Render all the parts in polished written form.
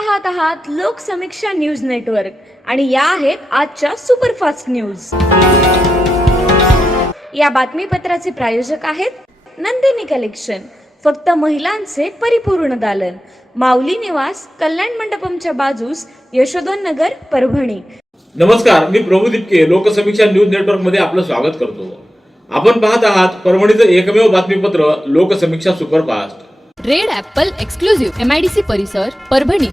पाहत आहात Loksamiksha news network आणि या आहेत आजच्या सुपरफास्ट न्यूज। या बातमीपत्राचे प्रायोजक आहेत नंदिनी कलेक्शन, फक्त महिलांचे परिपूर्ण दालन, माऊली निवास, कल्याण मंडपमच्या बाजूस, यशोधन नगर, परभणी। नमस्कार, मी प्रभू दिपके लोकसमीक्षा न्यूज नेटवर्क मध्ये आपलं स्वागत करतो। आपण पाहत आहात परभणीचं एकमेव बातमीपत्र Loksamiksha superfast. Red Apple exclusive MIDC परिसर परभणी।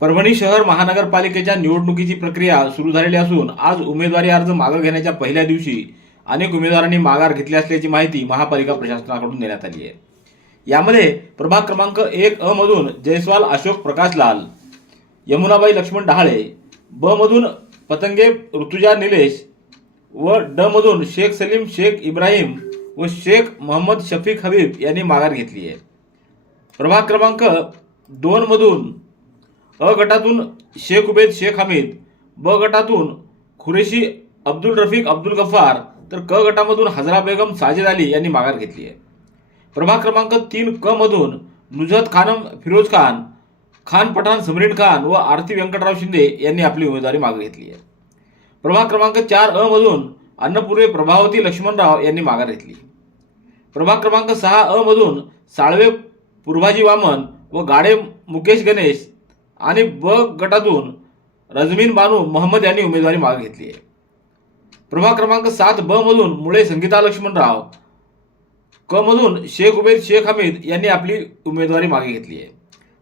परभणी शहर महानगरपालिकेच्या निवडणुकीची प्रक्रिया सुरू झालेली असून आज उमेदवारी अर्ज मागे घेण्याच्या पहिल्या दिवशी अनेक उमेदवारांनी माघार घेतली असल्याची माहिती महापालिका प्रशासनाकडून देण्यात आली आहे। यामध्ये प्रभाग क्रमांक 1 मधून जयस्वाल अशोक प्रकाशलाल, यमुनाबाई लक्ष्मण डहाळे, ब मधून पतंगे ऋतुजा निलेश व ड मधून शेख सलीम शेख इब्राहिम व शेख मोहम्मद शफीक हबीब यांनी माघार घेतली आहे। प्रभाग क्रमांक 2 मधून अ गटातून शेख उबेद शेख हमीद, ब गटातून खुरेशी अब्दुल रफीक अब्दुल गफ्फार, तर क गटामधून हजरा बेगम साजिद अली यांनी माघार घेतली आहे। प्रभाग क्रमांक 3 क मधून नुजहत खानम फिरोज खान, खान पठाण समरीन खान व आरती व्यंकटराव शिंदे यांनी आपली उमेदवारी मागे घेतली आहे। प्रभाग क्रमांक 4 मधून अन्नपुरे प्रभावती लक्ष्मणराव यांनी माघार घेतली। प्रभाग क्रमांक 6 मधून साळवे पूर्वाजी वामन व गाडे मुकेश गणेश आणि ब गटातून रजमीन बानू मोहम्मद यांनी उमेदवारी मागे घेतली आहे। प्रभाग क्रमांक 7 मधून मुळे संगीता लक्ष्मणराव, क मधून शेख उबेद शेख हमीद यांनी आपली उमेदवारी मागे घेतली आहे।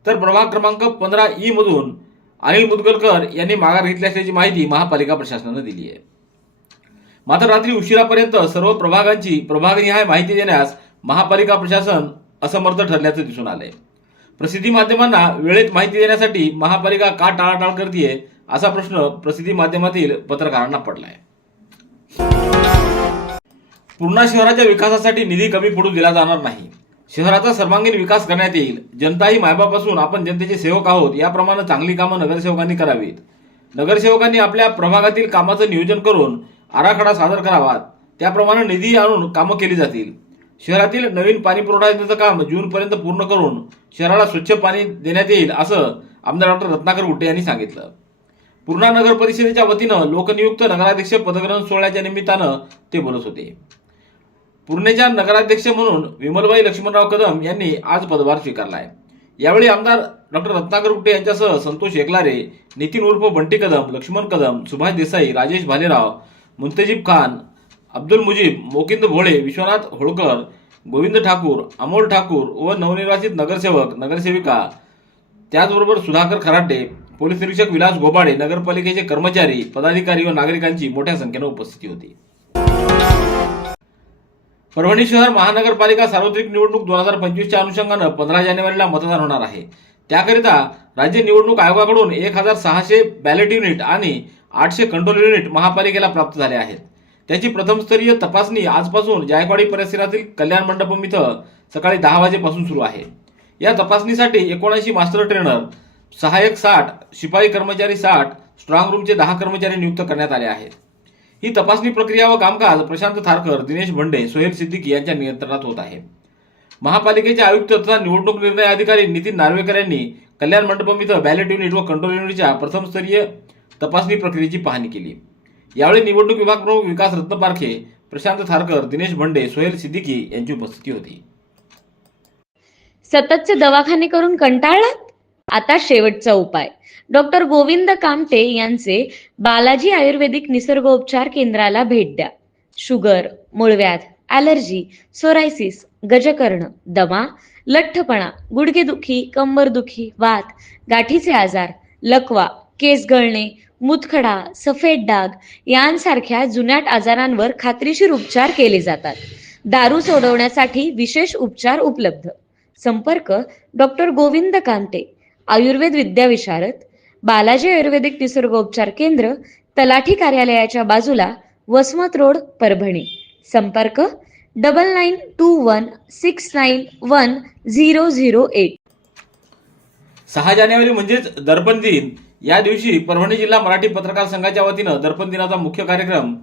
तर प्रभाग क्रमांक 15 मधून अनिल मुदगलकर यांनी माघार घेतली असल्याची माहिती महापालिका प्रशासनाने दिली आहे। मात्र रात्री उशिरापर्यंत सर्व प्रभागांची प्रभागनिहाय माहिती देण्यास महापालिका प्रशासन असमर्थ ठरल्याचं दिसून आलंय। प्रसिद्धी माध्यमांना वेळेत माहिती देण्यासाठी महापालिका का टाळाटाळ करतेय असा प्रश्न प्रसिद्धी माध्यमातील पत्रकारांना पडलाय। पूर्णा शहराच्या विकासासाठी निधी कमी पडू दिला जाणार नाही। शहराचा सर्वांगीण विकास करण्यात येईल। जनता ही मायबाप असून आपण जनतेचे सेवक आहोत, याप्रमाणे चांगली कामं नगरसेवकांनी करावीत। नगरसेवकांनी आपल्या प्रभागातील कामाचं नियोजन करून आराखडा सादर करावा, त्याप्रमाणे निधी आणून कामं केली जातील। शहरातील नवीन पाणी पुरवठा योजनेचं काम जूनपर्यंत पूर्ण करून शहराला स्वच्छ पाणी देण्यात येईल, असं आमदार डॉक्टर रत्नाकर गुट्टे यांनी सांगितलं। पूर्णा नगर परिषदेच्या वतीनं लोकनियुक्त नगराध्यक्ष पदग्रहण सोहळ्याच्या निमित्तानं ते बोलत होते। पूर्णेच्या नगराध्यक्ष म्हणून विमलबाई लक्ष्मणराव कदम यांनी आज पदभार स्वीकारला आहे। यावेळी आमदार डॉक्टर रत्नाकर गुट्टे यांच्यासह संतोष एकलारे, नितीन उर्फ बंटी कदम, लक्ष्मण कदम, सुभाष देसाई, राजेश भालेराव, मुंतजीब खान, अब्दुल मुजीब, मोकिंद भोळे, विश्वनाथ होळकर, गोविंद ठाकूर, अमोल ठाकूर व नवनिर्वाचित नगरसेवक नगरसेविका, त्याचबरोबर सुधाकर खराटे, पोलीस निरीक्षक विलास गोबाडे, नगरपालिकेचे कर्मचारी, पदाधिकारी व नागरिकांची मोठ्या संख्येने उपस्थिती होती। परभणी शहर महानगरपालिका सार्वत्रिक निवडणूक 2025च्या अनुषंगानं 15 जानेवारीला मतदान होणार आहे। त्याकरिता राज्य निवडणूक आयोगाकडून 1600 बॅलेट युनिट आणि 800 कंट्रोल युनिट महापालिकेला प्राप्त झाले आहेत। त्याची प्रथमस्तरीय तपासणी आजपासून जायकवाडी परिसरातील कल्याण मंडपम इथं सकाळी 10 वाजेपासून सुरू आहे। या तपासणीसाठी 79 मास्टर ट्रेनर, सहाय्यक 60, शिपाई कर्मचारी 60, स्ट्रॉंग रूमचे 10 कर्मचारी नियुक्त करण्यात आले आहेत। ही तपासणी प्रक्रिया व कामकाज प्रशांत थारकर, दिनेश भंडे, सोहेल सिद्दीकी यांच्या नियंत्रणात होत आहे। महापालिकेचे आयुक्त तथा निवडणूक निर्णय अधिकारी नितीन नार्वेकर यांनी कल्याण मंडपम इथं बॅलेट युनिट व कंट्रोल युनिटच्या प्रथमस्तरीय तपासणी प्रक्रियेची पाहणी केली। यावेळी निवडणूक विभाग प्रमुख विकास रत्नपारखे, प्रशांत थारकर, दिनेश भंडे, सोहेल सिद्दीकी यांची उपस्थिती होती। सततचे दवाखाने करून कंटाळलात? आता शेवटचा उपाय। डॉक्टर गोविंद कामटे यांचे बालाजी आयुर्वेदिक निसर्गोपचार केंद्राला भेट द्या। शुगर, मूळव्याध, ॲलर्जी, सोरायसिस, गजकर्ण, दमा, लठ्ठपणा, गुडघेदुखी, कंबरदुखी, वात, गाठीचे आजार, लकवा, केस गळणे, मुतखडा, सफेद डाग यांसारख्या जुनाट आजारांवर खात्रीशीर उपचार केले जातात। दारू सोडवण्यासाठी विशेष उपचार उपलब्ध। संपर्क डॉक्टर गोविंद कामटे, आयुर्वेद विद्याविशारद, बालाजी आयुर्वेदिक निसर्गोपचार केंद्र, तलाठी कार्यालयाच्या बाजूला, वसमत रोड, परभणी। संपर्क 9921691008। 6 जानेवारी म्हणजेच दर्पण दिन या दिवशी परभणी जिल्हा मराठी पत्रकार संघाच्या वतीनं दर्पण दिनाचा मुख्य कार्यक्रम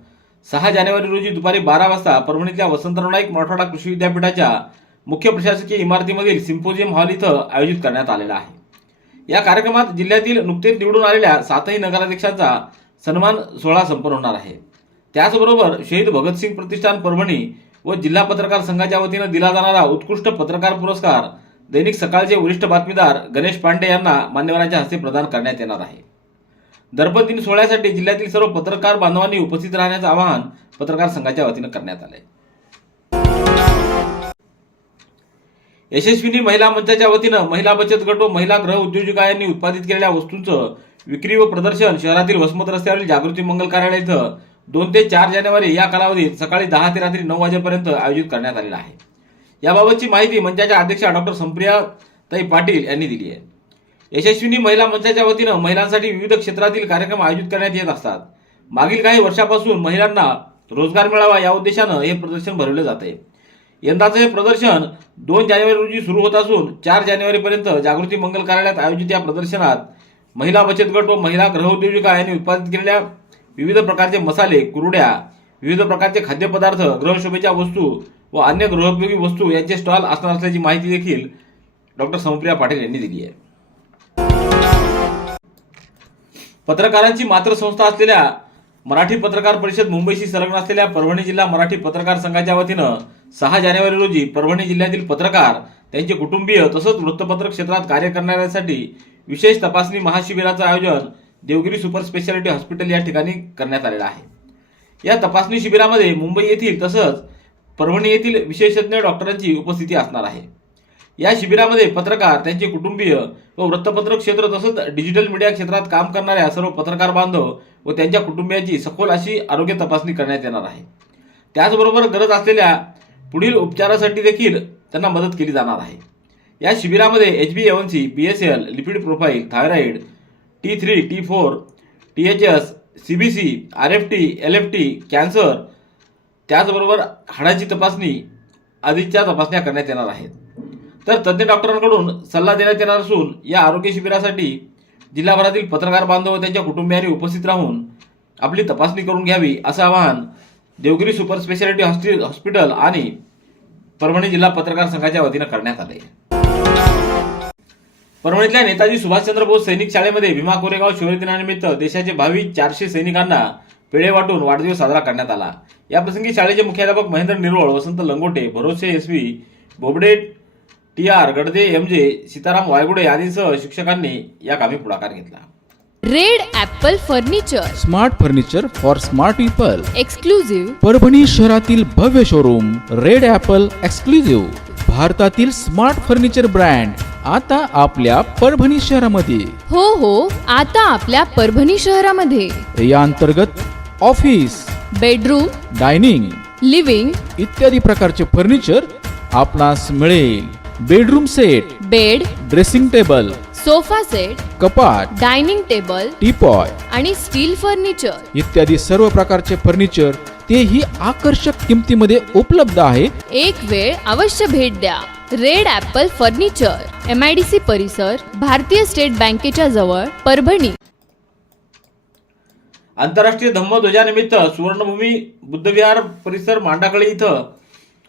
6 जानेवारी रोजी दुपारी 12 वाजता परभणीतल्या वसंतराव नाईक मराठवाडा कृषी विद्यापीठाच्या मुख्य प्रशासकीय इमारतीमधील सिम्पोजियम हॉल इथं आयोजित करण्यात आलेला आहे। या कार्यक्रमात जिल्ह्यातील नुकतेच निवडून आलेल्या 7ही नगराध्यक्षांचा सन्मान सोहळा संपन्न होणार आहे. त्याचबरोबर शहीद भगतसिंग प्रतिष्ठान परभणी व जिल्हा पत्रकार संघाच्या वतीनं दिला जाणारा उत्कृष्ट पत्रकार पुरस्कार दैनिक सकाळचे वरिष्ठ बातमीदार गणेश पांडे यांना मान्यवरांच्या हस्ते प्रदान करण्यात येणार आहे. दर्पण दिन सोहळ्यासाठी जिल्ह्यातील सर्व पत्रकार बांधवांनी उपस्थित राहण्याचं आवाहन पत्रकार संघाच्या वतीनं करण्यात आलंय. यशस्विनी महिला मंचाच्या वतीनं महिला बचत गट व महिला गृह उद्योजिका यांनी उत्पादित केलेल्या वस्तूंचं विक्री व प्रदर्शन शहरातील वसमत रस्त्यावरील जागृती मंगल कार्यालय इथं 2 ते 4 जानेवारी या कालावधीत सकाळी 10 ते रात्री 9 वाजेपर्यंत आयोजित करण्यात आलेला आहे. याबाबतची माहिती मंचाच्या अध्यक्षा डॉक्टर संप्रियाताई पाटील यांनी दिली आहे. यशस्विनी महिला मंचाच्या वतीनं महिलांसाठी विविध क्षेत्रातील कार्यक्रम आयोजित करण्यात येत असतात. मागील काही वर्षापासून महिलांना रोजगार मिळावा या उद्देशानं हे प्रदर्शन भरवले जाते. यंदाचं हे प्रदर्शन 2 जानेवारी रोजी सुरू होत असून 4 जानेवारीपर्यंत जागृती मंगल कार्यालयात आयोजित या प्रदर्शनात महिला बचत गट व महिला गृहउद्योजिका यांनी उत्पादित केलेल्या विविध प्रकारचे मसाले, कुरड्या, विविध प्रकारचे खाद्यपदार्थ, गृहशोभेच्या वस्तू व अन्य गृहोपयोगी वस्तू यांचे स्टॉल असणार असल्याची माहिती देखील डॉक्टर संप्रिया पाटील यांनी दिली आहे. पत्रकारांची मातृसंस्था असलेल्या मराठी पत्रकार परिषद मुंबईशी संलग्न असलेल्या परभणी जिल्हा मराठी पत्रकार संघाच्या वतीनं 6 जानेवारी रोजी परभणी जिल्ह्यातील पत्रकार, त्यांचे कुटुंबीय तसंच वृत्तपत्र क्षेत्रात कार्य करणाऱ्यांसाठी विशेष तपासणी महाशिबिराचं आयोजन देवगिरी सुपर स्पेशालिटी हॉस्पिटल या ठिकाणी करण्यात आलेलं आहे. या तपासणी शिबिरामध्ये मुंबई येथील तसंच परभणी येथील विशेषज्ञ डॉक्टरांची उपस्थिती असणार आहे. या शिबिरामध्ये पत्रकार, त्यांचे कुटुंबीय व वृत्तपत्र क्षेत्र तसंच डिजिटल मीडिया क्षेत्रात काम करणाऱ्या सर्व पत्रकार बांधव व त्यांच्या कुटुंबियांची सखोल अशी आरोग्य तपासणी करण्यात येणार आहे. त्याचबरोबर गरज असलेल्या पुढील उपचारासाठी देखील त्यांना मदत केली जाणार आहे. या शिबिरामध्ये HbA1c, BSL, lipid profile, thyroid, T3, T4, THS, CBC, RFT, LFT, cancer, त्याचबरोबर हाडाची तपासणी आदींच्या तपासण्या करण्यात येणार आहेत. तर तज्ज्ञ डॉक्टरांकडून सल्ला देण्यात येणार असून या आरोग्य शिबिरासाठी जिल्हाभरातील पत्रकार बांधव व त्यांच्या कुटुंबियांनी उपस्थित राहून आपली तपासणी करून घ्यावी असं आवाहन देवगिरी सुपर स्पेशालिटी हॉस्पिटल आणि परभणी जिल्हा पत्रकार संघाच्या वतीनं करण्यात आले. परभणीतल्या नेताजी सुभाषचंद्र बोस सैनिक शाळेमध्ये भीमा कोरेगाव शौर्य दिनानिमित्त देशाचे भावी 400 सैनिकांना पेढे वाटून वाढदिवस साजरा करण्यात आला. याप्रसंगी शाळेचे मुख्याध्यापक महेंद्र निरोळ, वसंत लंगोटे, भरोसे SV, Bobde TR, Gadade MJ, Sitaram वायगुडे आदींसह शिक्षकांनी या कामी पुढाकार घेतला. Red Apple furniture, smart furniture for smart people. Exclusive Parbhani शहरातील भव्य शोरूम रेड ॲपल एक्सक्लुझिव्ह, भारतातील स्मार्ट फर्निचर ब्रँड आता आपल्या परभणी शहरामध्ये. हो, आता आपल्या परभणी शहरामध्ये. या अंतर्गत ऑफिस, बेडरूम, डायनिंग, लिव्हिंग इत्यादी प्रकारचे फर्निचर आपणास मिळेल. Bedroom set, bed, dressing table, sofa set, कपाट, डायनिंग टेबल टीपॉय आणि स्टील फर्निचर इत्यादी सर्व प्रकारचे फर्निचर तेही आकर्षक किमतीमध्ये उपलब्ध आहे. एक वेळ अवश्य भेट द्या. रेड ॲपल फर्निचर, MIDC परिसर, भारतीय स्टेट बँकेच्या जवळ, परभणी. आंतरराष्ट्रीय धम्मध्वजानिमित्त सुवर्णभूमी बुद्धविहार परिसर मांडाकळी इथं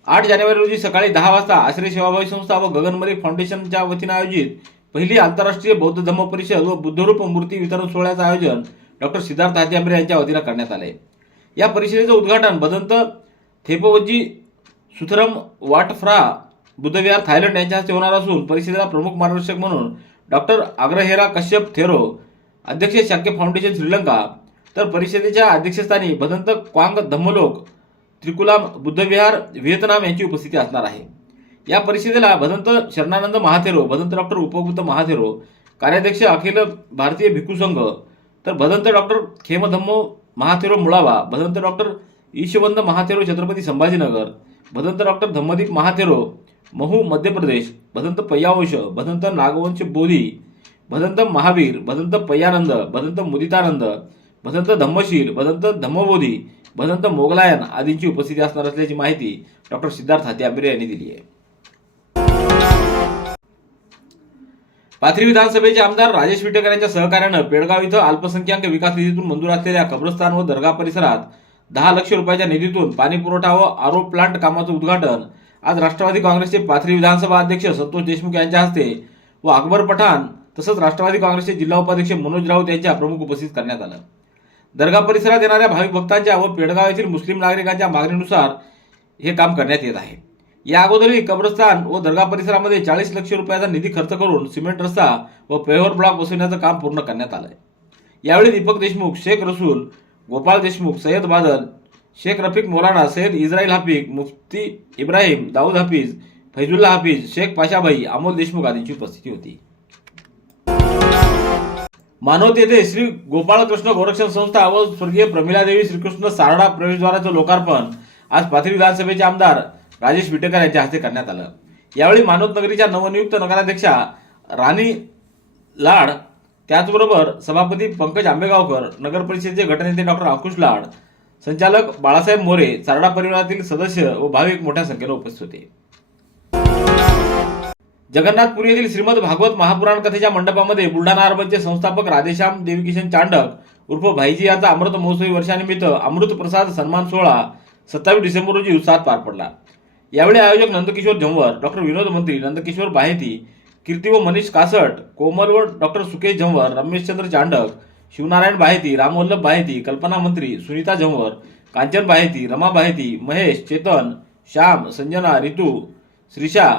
8 जानेवारी रोजी सकाळी 10 वाजता आश्रय सेवाभावी संस्था व गगनमरी फाउंडेशनच्या वतीनं आयोजित पहिली आंतरराष्ट्रीय बौद्ध धम्म परिषद व बुद्धरूप मूर्ती वितरण सोहळ्याचं आयोजन डॉक्टर सिद्धार्थ हात्यांबरे यांच्या वतीनं करण्यात आले. या परिषदेचं उद्घाटन भदंत थेपवजी सुथरम वाटफ्रा बुद्धविहार थायलंड यांच्या हस्ते होणार असून परिषदेला प्रमुख मार्गदर्शक म्हणून डॉक्टर आग्रहेरा कश्यप थेरो, अध्यक्ष शाक्य फाउंडेशन श्रीलंका, तर परिषदेच्या अध्यक्षस्थानी भदंत क्वांग धम्मलोक त्रिकुलाम बुद्धविहार व्हिएतनाम यांची उपस्थिती असणार आहे. या परिषदेला भदंत शरणानंद महाथेरो, भदंत डॉक्टर उपगुप्त महाथेरो, कार्याध्यक्ष अखिल भारतीय भिक्खू संघ, तर भदंत डॉक्टर खेमधम्मो महाथेरो मुळावा, भदंत डॉक्टर ईशवंत महाथेरो छत्रपती संभाजीनगर, भदंत डॉक्टर धम्मदीप महाथेरो महू मध्य प्रदेश, भदंत पय्यावंश, भदंत नागवंश बोधी, भदंत महावीर, भदंत पय्यानंद, भदंत मुदितानंद, भदंत धम्मशील, भदंत धम्मबोधी, भदंत मोगलायन आदींची उपस्थिती असणार असल्याची माहिती डॉक्टर सिद्धार्थ हात्यांबरे यांनी दिली आहे. पाथरी विधानसभेचे आमदार राजेश विटेकर यांच्या सहकार्यानं पेडगाव इथं अल्पसंख्याक विकास निधीतून मंजूर असलेल्या कब्रस्तान व दर्गा परिसरात 10 लाख रुपयाच्या निधीतून पाणी पुरवठा व आरो प्लांट कामाचं उद्घाटन आज राष्ट्रवादी काँग्रेसचे पाथरी विधानसभा अध्यक्ष संतोष देशमुख यांच्या हस्ते व अकबर पठाण तसंच राष्ट्रवादी काँग्रेसचे जिल्हा उपाध्यक्ष मनोज राऊत यांच्या प्रमुख उपस्थित करण्यात आलं. दर्गा परिसरात येणाऱ्या भाविक भक्तांच्या व पेडगाव येथील मुस्लिम नागरिकांच्या मागणीनुसार हे काम करण्यात येत आहे. या अगोदरही कब्रस्तान व दर्गा परिसरामध्ये 40 लाख रुपयाचा निधी खर्च करून सिमेंट रस्ता व पेव्हर ब्लॉक बसवण्याचं काम पूर्ण करण्यात आलंय. यावेळी दीपक देशमुख, शेख रसूल, गोपाळ देशमुख, सय्यद बादल, शेख रफिक मोलाना, सय्यद इस्राईल हाफिक, मुफ्ती इब्राहिम, दाऊद हाफिज, फैजुल्ला हाफिज, शेख पाशाभाई, अमोल देशमुख आदींची उपस्थिती होती. मानवत येथे श्री गोपाळ कृष्ण गोरक्षण संस्था व स्वर्गीय प्रमिलादेवी श्रीकृष्ण सारडा प्रवेशद्वाराचं लोकार्पण आज पाथरी विधानसभेचे आमदार राजेश विटेकर यांच्या हस्ते करण्यात आलं. यावेळी मानवत नगरीच्या नवनियुक्त नगराध्यक्षा राणी लाड, त्याचबरोबर सभापती पंकज आंबेगावकर, नगर परिषदेचे गटनेते डॉक्टर अंकुश लाड, संचालक बाळासाहेब मोरे, सारडा परिवारातील सदस्य व भाविक मोठ्या संख्येने उपस्थित होते. जगन्नाथपुरी येथील श्रीमद भागवत महापुराण कथेच्या मंडपामध्ये बुलढाणा अर्बनचे संस्थापक राधेश्याम देवीकिशन चांडक उर्फ भाईजी यांचा अमृत महोत्सवी वर्षानिमित्त अमृत प्रसाद सन्मान सोहळा 27 डिसेंबर रोजी उत्साहात पार पडला. यावेळी आयोजक नंदकिशोर झंवर, डॉक्टर विनोद मंत्री, नंदकिशोर बाहेती, कीर्ती व मनीष कासट, कोमल व डॉक्टर सुकेश झंवर, रमेशचंद्र चांडक, शिवनारायण बाहेती, रामवल्लभ बाहेती, कल्पना मंत्री, सुनीता झंवर, कांचन बाहेती, रमा बाहेती, महेश, चेतन, श्याम, संजना, रितू, श्रीषा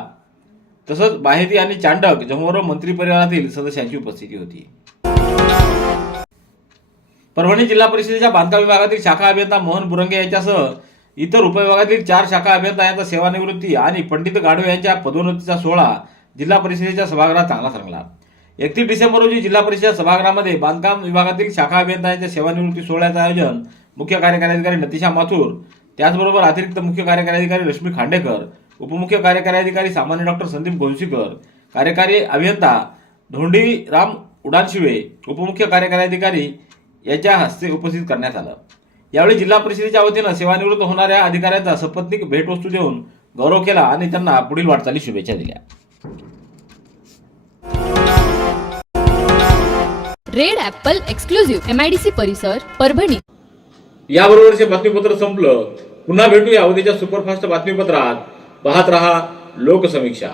तसंच बाहेती आणि चांडक, झंवर व मंत्री परिवारातील सदस्यांची उपस्थिती होती. परभणी जिल्हा परिषदेच्या बांधकाम विभागातील शाखा अभियंता मोहन बुरंगे यांच्यासह इतर उपविभागातील 4 शाखा अभियंता यांचा सेवानिवृत्ती आणि पंडित गाढवे यांच्या पदोन्नतीचा सोहळा जिल्हा परिषदेच्या सभागृहात चांगला रंगला. 31 डिसेंबर रोजी जिल्हा परिषद सभागृहामध्ये बांधकाम विभागातील शाखा अभियंता यांच्या सेवानिवृत्ती सोहळ्याचं आयोजन मुख्य कार्यकारी अधिकारी नतिशा माथुर, त्याचबरोबर अतिरिक्त मुख्य कार्यकारी अधिकारी रश्मी खांडेकर, उपमुख्य कार्यकारी अधिकारी सामान्य डॉक्टर संदीप गोंशीकर, कार्यकारी अभियंता धोंडीराम उडानशिवे, उपमुख्य कार्यकारी अधिकारी यांच्या हस्ते उपस्थित करण्यात आलं. यावेळी जिल्हा परिषदेच्या वतीनं सेवानिवृत्त होणाऱ्या अधिकाऱ्यांचा सपत्नीक भेटवस्तू देऊन गौरव केला आणि त्यांना पुढील वाटचाली शुभेच्छा दिल्या. रेड ॲपल एक्सक्लुझिव्ह MIDC परिसर परभणी. याबरोबरचे बातमीपत्र संपलं. पुन्हा भेटूया उद्याच्या सुपरफास्ट बातमीपत्रात. पाहत रहा लोकसमीक्षा.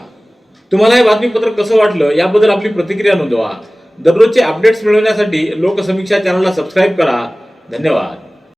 तुम्हाला हे बातमीपत्र कसं वाटलं याबद्दल आपली प्रतिक्रिया नोंदवा. दररोजचे अपडेट्स मिळवण्यासाठी लोकसमीक्षा चॅनलला सबस्क्राईब करा. धन्यवाद.